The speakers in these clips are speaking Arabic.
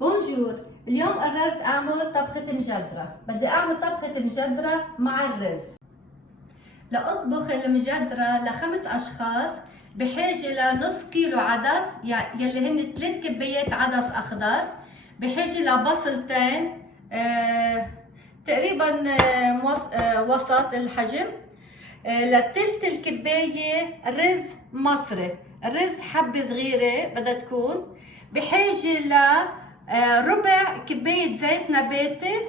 بونجور. اليوم قررت اعمل طبخة مجدرة. بدي اعمل طبخة مجدرة مع الرز. لأطبخ المجدرة ل5 اشخاص بحاجة لنص كيلو عدس، يلي هن 3 كبايات عدس اخضر. بحاجة لبصلتين تقريبا وسط الحجم. لتلت الكباية رز مصري، الرز حبة صغيرة بدها تكون. بحاجة ل ربع كباية زيت نباتي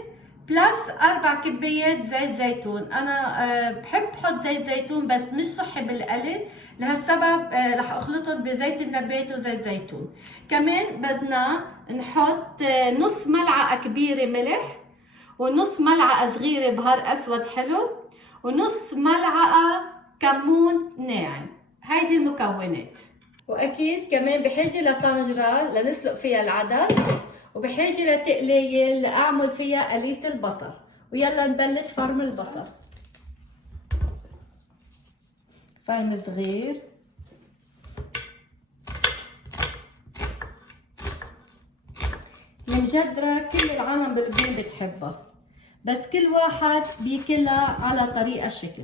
بلس 4 كبايات زيت زيتون. انا بحب احط زيت زيتون بس مش صحي بالقلي، لهالسبب رح اخلطهم بزيت النباتي وزيت زيتون. كمان بدنا نحط نص ملعقة كبيرة ملح، ونص ملعقة صغيرة بهار اسود حلو، ونص ملعقة كمون ناعم. هيدي المكونات. واكيد كمان بحاجة لطنجرة لنسلق فيها العدس، وبحاجة لتقلية لأعمل فيها قلية البصل. ويلا نبلش فرم البصل. فرم صغير. المجدرة كل العالم بلبنان بتحبها، بس كل واحد بياكلها على طريقة شكل.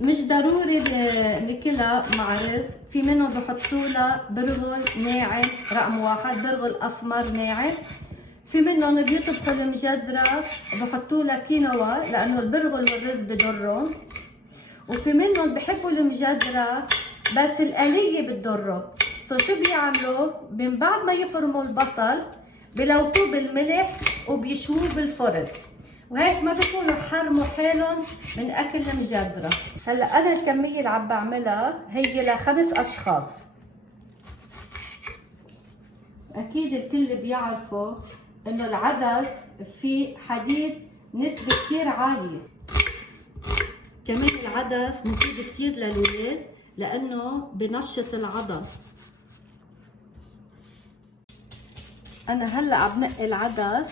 مش ضروري ناكلها مع رز، في منهم بحطوا لها برغل ناعم رقم 1، برغل اسمر ناعم. في منهم بيطبخوا المجدرة بحطوا لها كينوا لانه البرغل والرز بضرهم. وفي منهم بحبوا المجدرة بس القلية بتضرهم. شو بيعملوا؟ من بعد ما يفرموا البصل بلوتوه بالملح وبيشووه بالفرن، وهيك ما بيكونوا حرموا حالهم من اكل المجدرة. هلا انا الكمية اللي عم بعملها هي ل5 اشخاص. اكيد الكل بيعرفوا انه العدس فيه حديد نسبة كتير عالية. كمان العدس مفيد كتير للولاد لانه بنشط العضل. انا هلا عم بنقي العدس،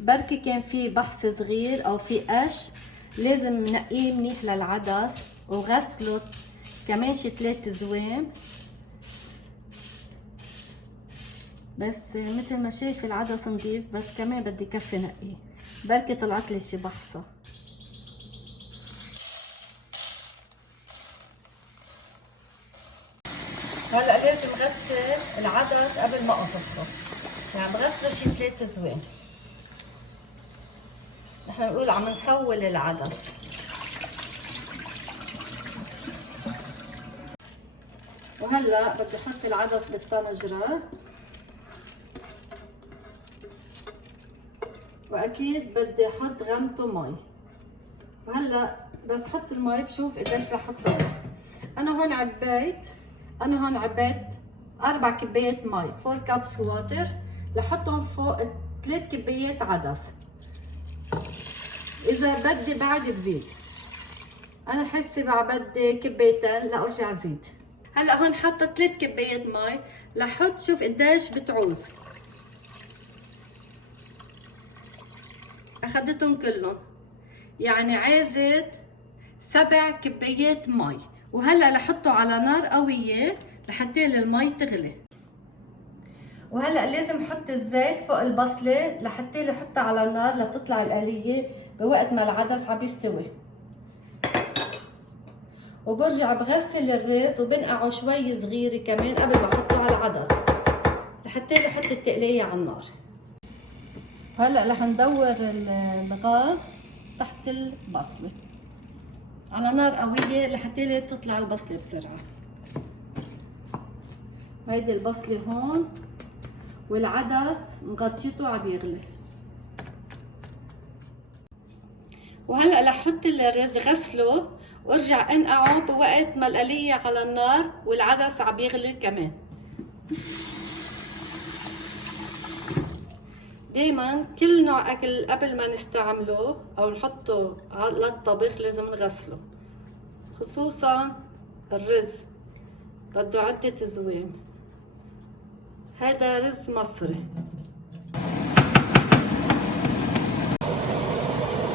بركي كان في بحث صغير او في قش، لازم نقيه منيح للعدس وغسله كمان شي 3 زوام. بس مثل ما شايف العدس نضيف، بس كمان بدي كفي نقيه، بركي طلعت لي شي بحصه. هلا لازم غسل العدس قبل ما اقصصه، يعني بغسله شي 3 زوام. نحن نقول عم نسول العدس. وهلا بدي احط العدس بالطنجرة، واكيد بدي احط غمته مي. وهلا بس احط المي بشوف قديش رح احطه. انا هون عبيت 4 كبايات مي، 4 كابس واتر، لحطهم فوق 3 كبايات عدس. اذا بدي بعد بزيد، انا حسي بدي كبايتين لارجع زيد. هلا هون حاطه 3 كبايات مي، لحط شوف قديش بتعوز. اخدتهم كلهم، يعني عازت 7 كبايات مي. وهلا لحطه على نار قويه لحتى المي تغلي. وهلا لازم احط الزيت فوق البصله لحتى احطها على النار لتطلع القليه بوقت ما العدس عم يستوي. وبرجع بغسل الرز وبنقعه شوي صغيره كمان قبل ما احطه على العدس لحتى احط التقليه على النار. هلا رح ندور الغاز تحت البصله على نار قويه لحتى تطلع البصله بسرعه. هيدي البصله هون، والعدس مغطيته عم يغلي. وهلا رح احط الرز غسله وارجع انقعه بوقت ما القليه على النار والعدس عم يغلي كمان. دايما كل نوع اكل قبل ما نستعمله او نحطه على الطبخ لازم نغسله، خصوصا الرز بده عدة زوام. هذا رز مصري.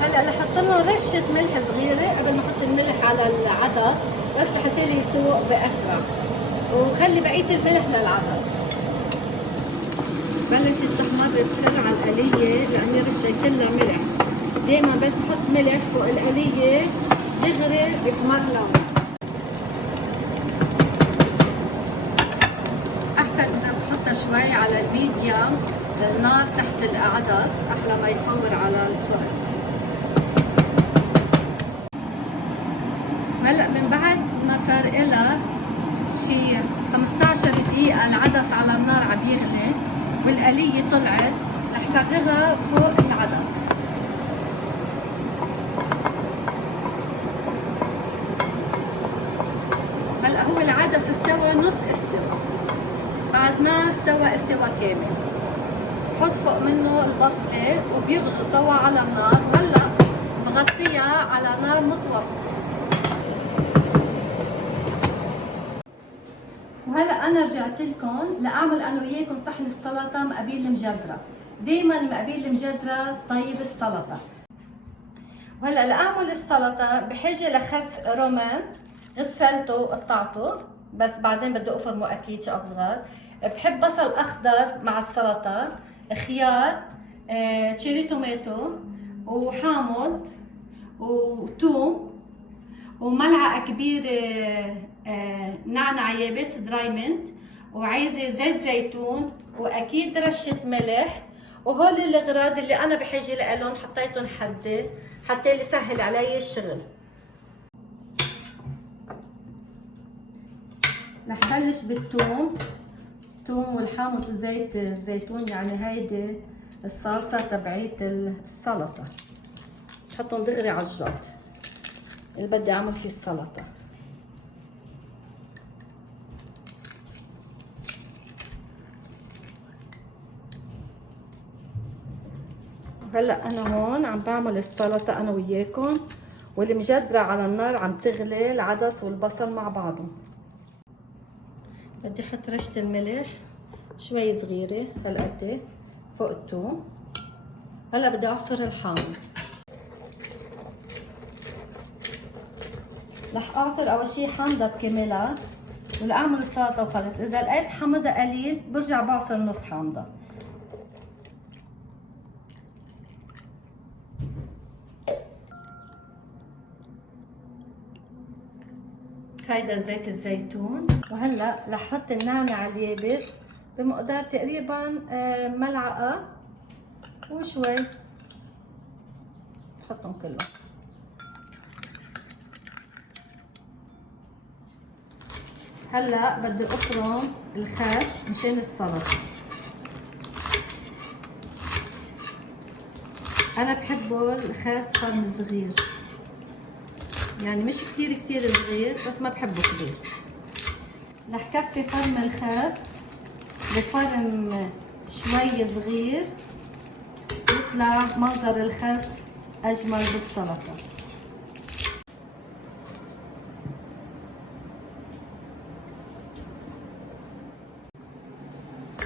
هلا رح احط له رشه ملح صغيره قبل ما احط الملح على العدس، بس لحتى يستوي باسرع، وخلي بقيه الملح للعدس. بلشت تحمر تصير على القلية لأني رشيت لها ملح. دايما بس تحط ملح فوق القلية دغري بيحمر لونها. أحسن إذا بحطها شوي على الميديم النار تحت العدس أحلى ما يفور على الفرن. هلا من بعد ما صار إلها شي 15 دقيقة العدس على النار عم يغلي والقلية طلعت، رح فرغها فوق العدس. هلا هو العدس استوى نص استوى، بعد ما استوى كامل. بحط فوق منه البصلة وبيغلوا سوا على النار. وهلا بغطيها على نار متوسطة. وهلا انا رجعت لكم لاعمل انا وياكم صحن السلطه مقابيل المجدره. دائما مقابيل المجدره طيب السلطه. وهلا لاعمل السلطه بحاجه لخس رومان، غسلته وقطعته بس بعدين بدي افرمه اكيد شقف صغار. بحب بصل اخضر مع السلطه، خيار، تشيري توماتو وحامض وتوم وملعقه كبيره نعناع يابس دراي منت، وعايزه زيت زيتون واكيد رشه ملح. وهول الاغراض اللي انا بحاجه لهم حطيتهم حتى لي سهل علي الشغل. رح بلش بالثوم، الثوم والحامض وزيت الزيتون، يعني هيدي الصلصه تبعيت السلطه. بحطهم دغري على الجلط اللي بدي اعمل فيه السلطه. هلا انا هون عم بعمل السلطه انا وياكم، والمجدره على النار عم تغلي العدس والبصل مع بعضهم. بدي احط رشه الملح شوي صغيره هالقد فوق الثوم. هلا بدي اعصر الحامض. رح اعصر اول شي حامضه بكاملها ولاعمل السلطه وخلص. اذا لقيت حامضها قليل برجع بعصر نص حامضه. هيدا زيت الزيتون. وهلا رح احط النعناع اليابس بمقدار تقريبا ملعقه وشوي، بحطهم كلهم. هلا بدي افرم الخس مشان السلطه. انا بحبه الخس فرم صغير، يعني مش كتير صغير بس ما بحبه كبير. رح كفي فرم الخس بفرم شوي صغير يطلع منظر الخس اجمل بالسلطه.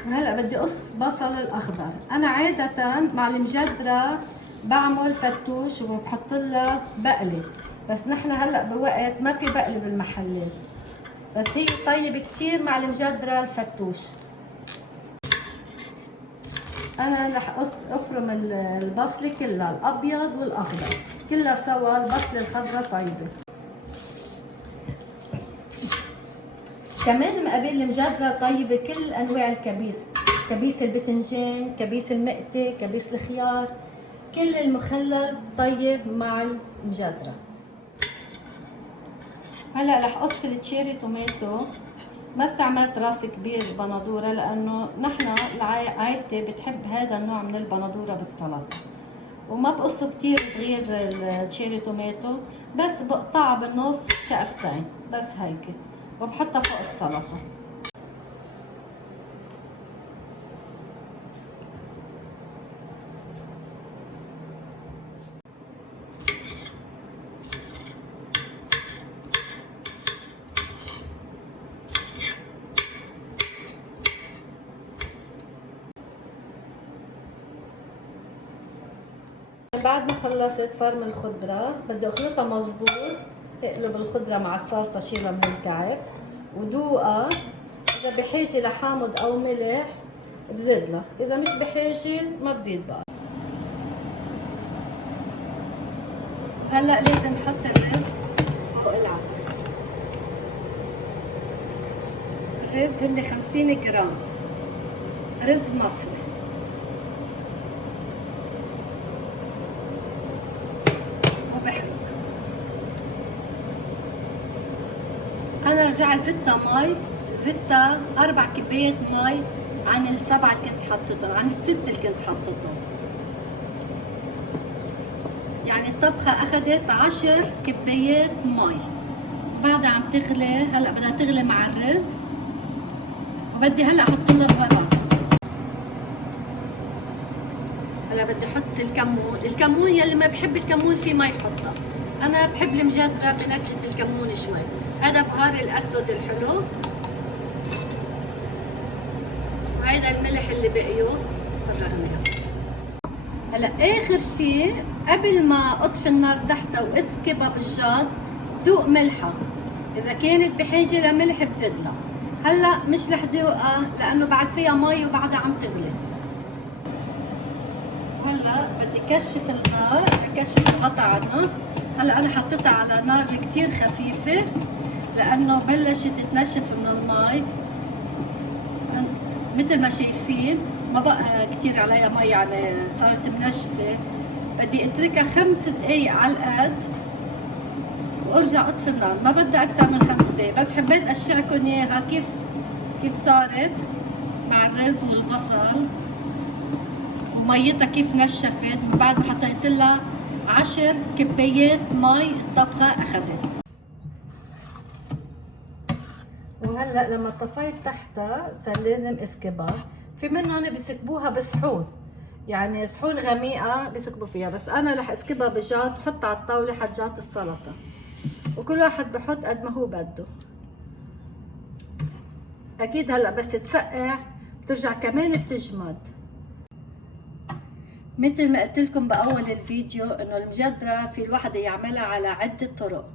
هلا بدي اقص بصل الاخضر. انا عاده مع المجدره بعمل فتوش وبحط لها بقله، بس نحن هلا بوقت ما في بقله بالمحلات، بس هي طيب كتير مع المجدره الفتوش. انا رح افرم البصله كلها الابيض والاخضر كلها سوا. البصله الخضراء طيبه. كمان مقابل المجدره طيبه كل انواع الكبيس، كبيس البتنجان، كبيس المقتة، كبيس الخيار، كل المخلل طيب مع المجدره. هلا رح اقص التشيري توماتو. ما استعملت راس كبير بندوره لانه نحن عائلتي بتحب هذا النوع من البندوره بالسلطه، وما بقصه كتير صغير التشيري توماتو، بس بقطعها بالنص شقفتين بس هيك وبحطها فوق السلطه. بعد ما خلصت فرم الخضرة بدي اخلطها مظبوط. اقلب الخضرة مع الصلصة شيلها من الكعب ودوقها. اذا بحاجة لحامض او ملح بزيد له، اذا مش بحاجه ما بزيد بقى. هلا لازم احط الرز فوق العدس. الرز هن 50 جرام رز مصري، وبحرق. انا رجعت زدتها مي، زدتها 4 كبايات مي عن ال7 اللي كنت حطيتهم، عن ال6 اللي كنت حطيتهم. يعني الطبخة اخذت 10 كبايات مي. بعدها عم تغلي، هلا بدها تغلي مع الرز، وبدي هلا احط لها بهارات. هلا بدي احط الكمون. الكمون يلي ما بحب الكمون في ما يحطها، انا بحب المجدرة بنكهة الكمون شوي. هذا بهار الاسود الحلو، وهيدا الملح اللي بقيه بالرغم. هلا اخر شيء قبل ما اطفي النار تحتها واسكبها بالجاد دوق ملحها، اذا كانت بحاجه لملح بزيد لها. هلا مش رح دوقها لانه بعد فيها مي وبعدها عم تغلي. هلا بدي كشف النار، كشف الغطا عنها. هلا انا حطيتها على نار كتير خفيفه لانه بلشت تنشف من المي مثل ما شايفين، ما بقى كتير عليها مي، يعني صارت منشفة. بدي اتركها 5 دقايق على القد وارجع اطفي النار، ما بدها اكتر من 5 دقايق. بس حبيت اشعكن اياها كيف صارت مع الرز والبصل، وميتها كيف نشفت من بعد ما حطيت لها 10 كبايات مي الطبخة اخذت. وهلا لما طفيت تحتها صار لازم اسكبها. في منهم بيسكبوها بصحون، يعني صحون غميقه بيسكبوا فيها، بس انا رح اسكبها بجات وحطها على الطاوله حد جات السلطه، وكل واحد بحط قد ما هو بده. اكيد هلا بس تسقع بترجع كمان بتجمد. مثل ما قلت لكم باول الفيديو انه المجدره في الواحد يعملها على عده طرق.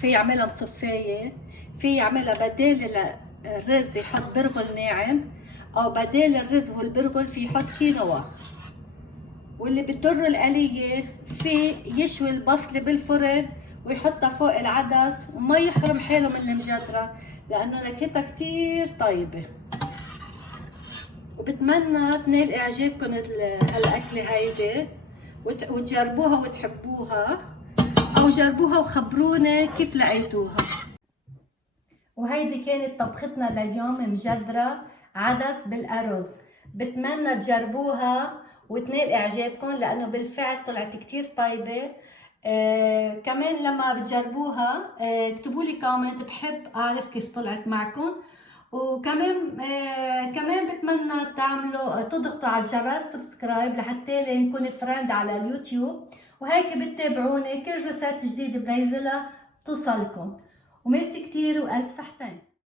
في يعملها مصفايه، في يعملها بدال الرز يحط برغل ناعم، او بدال الرز والبرغل في يحط كينوا. واللي بتضر الآلية في يشوي البصلة بالفرن ويحطها فوق العدس وما يحرم حاله من المجدرة لأنه نكهتها كتير طيبة. وبتمنى تنال إعجابكم هالأكلة هيدي، وتجربوها وتحبوها، أو جربوها وخبرونا كيف لقيتوها. وهيدي كانت طبختنا لليوم، مجدرة عدس بالأرز. بتمنى تجربوها وتنال إعجابكم لأنه بالفعل طلعت كتير طيبة. كمان لما بتجربوها اكتبوا لي كومنت، بحب أعرف كيف طلعت معكم. وكمان كمان بتمنى تعملوا تضغطوا على الجرس سبسكرايب لحتى نكون فريند على اليوتيوب، وهيك بتتابعوني كل رسالة جديدة بنزلها توصلكم. وميرسي كتير وألف صحتين.